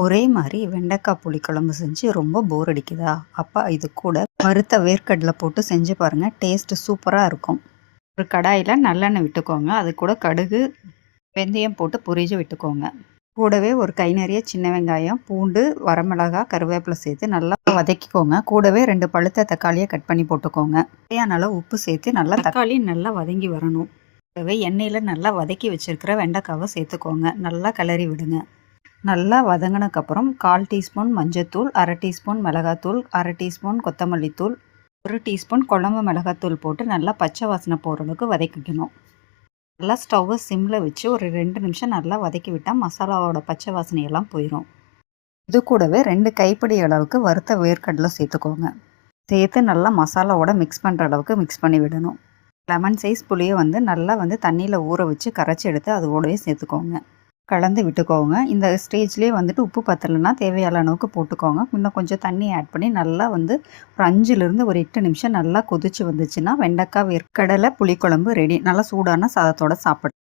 ஒரே மாதிரி வெண்டைக்காய் புளிக்குழம்பு செஞ்சு ரொம்ப போர் அடிக்குதா? அப்போ இது கூட வறுத்த வேர்க்கடலை போட்டு செஞ்சு பாருங்கள். டேஸ்ட்டு சூப்பராக இருக்கும். ஒரு கடாயில் நல்லெண்ணெய் விட்டுக்கோங்க. அது கூட கடுகு வெந்தயம் போட்டு பொரிஞ்சு விட்டுக்கோங்க. கூடவே ஒரு கை நிறைய சின்ன வெங்காயம், பூண்டு, வரமிளகாய், கருவேப்பிலை சேர்த்து நல்லா வதக்கிக்கோங்க. கூடவே 2 பழுத்த தக்காளியை கட் பண்ணி போட்டுக்கோங்க. தேவையான அளவு உப்பு சேர்த்து நல்லா தக்காளி நல்லா வதங்கி வரணும். கூடவே எண்ணெயில் நல்லா வதக்கி வச்சுருக்கிற வெண்டைக்காவை சேர்த்துக்கோங்க. நல்லா கிளறி விடுங்க. நல்லா வதங்கினதுக்கப்புறம் 1/4 டீஸ்பூன் மஞ்சத்தூள், 1/2 டீஸ்பூன் மிளகாத்தூள், 1/2 டீஸ்பூன் கொத்தமல்லி தூள், 1 டீஸ்பூன் குழம்பு மிளகாத்தூள் போட்டு நல்லா பச்சை வாசனை போகிற அளவுக்கு வதக்கிக்கணும். நல்லா ஸ்டவ்வை சிம்மில் வச்சு ஒரு 2 நிமிஷம் நல்லா வதக்கி விட்டால் மசாலாவோட பச்சை வாசனையெல்லாம் போயிடும். இது கூடவே 2 கைப்பிடி அளவுக்கு வறுத்த வேர்க்கடலை சேர்த்துக்கோங்க. சேர்த்து நல்லா மசாலாவோட மிக்ஸ் பண்ணுற அளவுக்கு மிக்ஸ் பண்ணி விடணும். லெமன் சைஸ் புளியை நல்லா தண்ணியில் ஊற வச்சு கரைச்சி எடுத்து அது கூடவே சேர்த்துக்கோங்க. கலந்து விட்டுக்கோங்க. இந்த ஸ்டேஜ்லேயே உப்பு பத்தலைன்னா தேவையான அளவுக்கு போட்டுக்கோங்க. இன்னும் கொஞ்சம் தண்ணி ஆட் பண்ணி நல்லா ஒரு 5லேருந்து ஒரு 8 நிமிஷம் நல்லா கொதிச்சு வந்துச்சுன்னா வெண்டைக்காய் வேர்க்கடலை புளிக்குழம்பு ரெடி. நல்லா சூடான சாதத்தோட சாப்பிடலாம்.